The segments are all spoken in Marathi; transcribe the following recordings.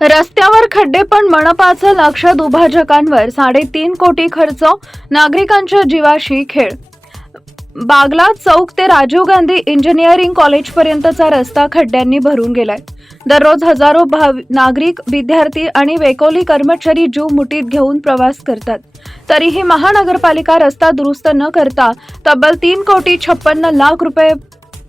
रस्त्यावर खड्डे पण मनपाचं लक्ष दुभाजकांवर साडेतीन कोटी खर्च नागरिकांच्या जीवाशी खेळ. बागला चौक ते राजीव गांधी इंजिनिअरिंग कॉलेजपर्यंतचा रस्ता खड्ड्यांनी भरून गेलाय. दररोज हजारो भाव नागरिक विद्यार्थी आणि वेकोली कर्मचारी जीव मुठीत घेऊन प्रवास करतात. तरीही महानगरपालिका रस्ता दुरुस्त न करता तब्बल तीन कोटी छप्पन्न लाख रुपये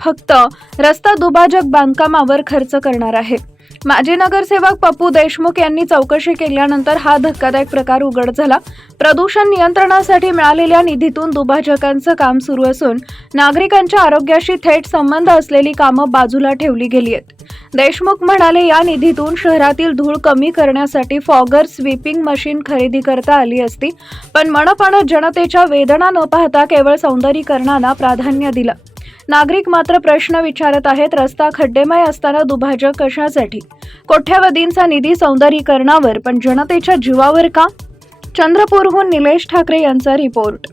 फक्त रस्ता दुभाजक बांधकामावर खर्च करणार आहे. माजी नगरसेवक पप्पू देशमुख यांनी चौकशी केल्यानंतर हा धक्कादायक प्रकार उघड झाला. प्रदूषण नियंत्रणासाठी मिळालेल्या निधीतून दुभाजकांचं काम सुरू असून नागरिकांच्या आरोग्याशी थेट संबंध असलेली कामं बाजूला ठेवली गेली आहेत. देशमुख म्हणाले या निधीतून शहरातील धूळ कमी करण्यासाठी फॉगर स्वीपिंग मशीन खरेदी करता आली असती पण मनपानं जनतेच्या वेदना न पाहता केवळ सौंदर्यीकरणाला प्राधान्य दिलं. नागरिक मात्र प्रश्न विचारत आहेत रस्ता खड्डेमय असताना दुभाजक कशासाठी? कोट्यावधींचा निधी सौंदर्यीकरणावर पण जनतेच्या जीवावर का? चंद्रपूरहून निलेश ठाकरे यांचा रिपोर्ट.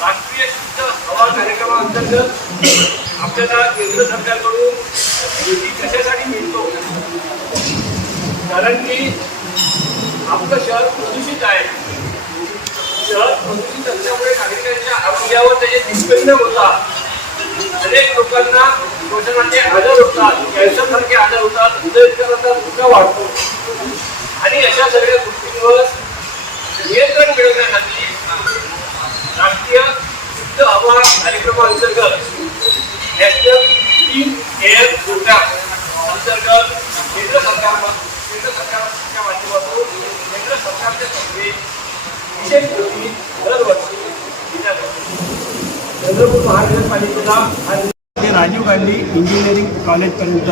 राष्ट्रीय शुद्ध हवा कार्यक्रमाअंतर्गत आपल्याला केंद्र सरकारकडून निधी कशासाठी मिळतो? कारण की आपलं शहर प्रदूषित आहे शहर प्रदूषित असल्यामुळे नागरिकांच्या आरोग्यावर प्रश्न होता. होतात अनेक लोकांना श्वसनाचे आजार होतात कॅन्सर सारखे आजार होतात हृदयविकाराचा धोका वाढतो. आणि अशा सगळ्या गोष्टींवर नियंत्रण मिळवण्यासाठी राष्ट्रीय शुद्ध हवा कार्यक्रमाअंतर्गत नॅशनल क्लीन एअर प्रोग्राम अंतर्गत केंद्र सरकार केंद्र सरकारच्या माध्यमातून केंद्र सरकारच्या संस्थेत विशेष कृती दरवर्षी दिल्या जाते चंद्रपूर महानगरपालिकेला हा ते राजीव गांधी इंजिनिअरिंग कॉलेजपर्यंत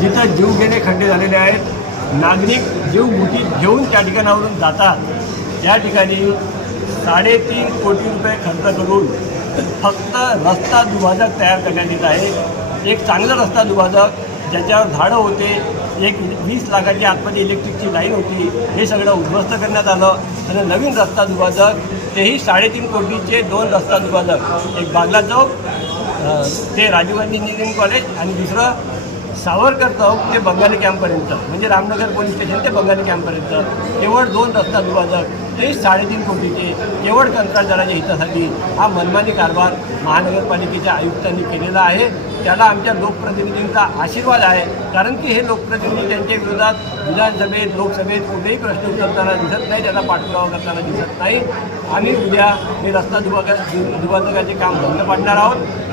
जिथं जीव खड्डे झालेले आहेत नागरिक जीव मुठीत घेऊन त्या ठिकाणावरून जातात. त्या ठिकाणी साडेतीन कोटी रुपये खर्च करून फक्त रस्ता दुभाजक तयार करण्यात येत आहे. एक चांगला रस्ता दुभाजक ज्याच्यावर झाडं होते एक वीस लाखाची आतमध्ये इलेक्ट्रिकची लाईन होती. हे सगळं उद्ध्वस्त करण्यात आलं. आणि नवीन रस्ता दुभाजक तेही साडेतीन कोटीचे दोन रस्ता दुभाजक. एक बागला चौक ते राजीव गांधी इंजिनिअरिंग कॉलेज आणि दुसरं सावरकर चौक ते बंगाली कॅम्पपर्यंत म्हणजे रामनगर पोलीस स्टेशन ते बंगाली कॅम्पपर्यंत. केवळ दोन रस्ता दुभाजक ते साडेतीन कोटीचे केवळ कंत्राटदाराच्या हितासाठी हा मनमानी कारभार महानगरपालिकेच्या आयुक्तांनी केलेला आहे. त्याला आमच्या लोकप्रतिनिधींचा आशीर्वाद आहे कारण की हे लोकप्रतिनिधी त्यांच्या विरोधात विधानसभेत लोकसभेत कुठेही प्रश्न उचलताना दिसत नाही त्याला पाठपुरावा करताना दिसत नाही. आम्ही उद्या हे रस्ता दुभाग दुभाजकाचे काम बंद पाडणार आहोत.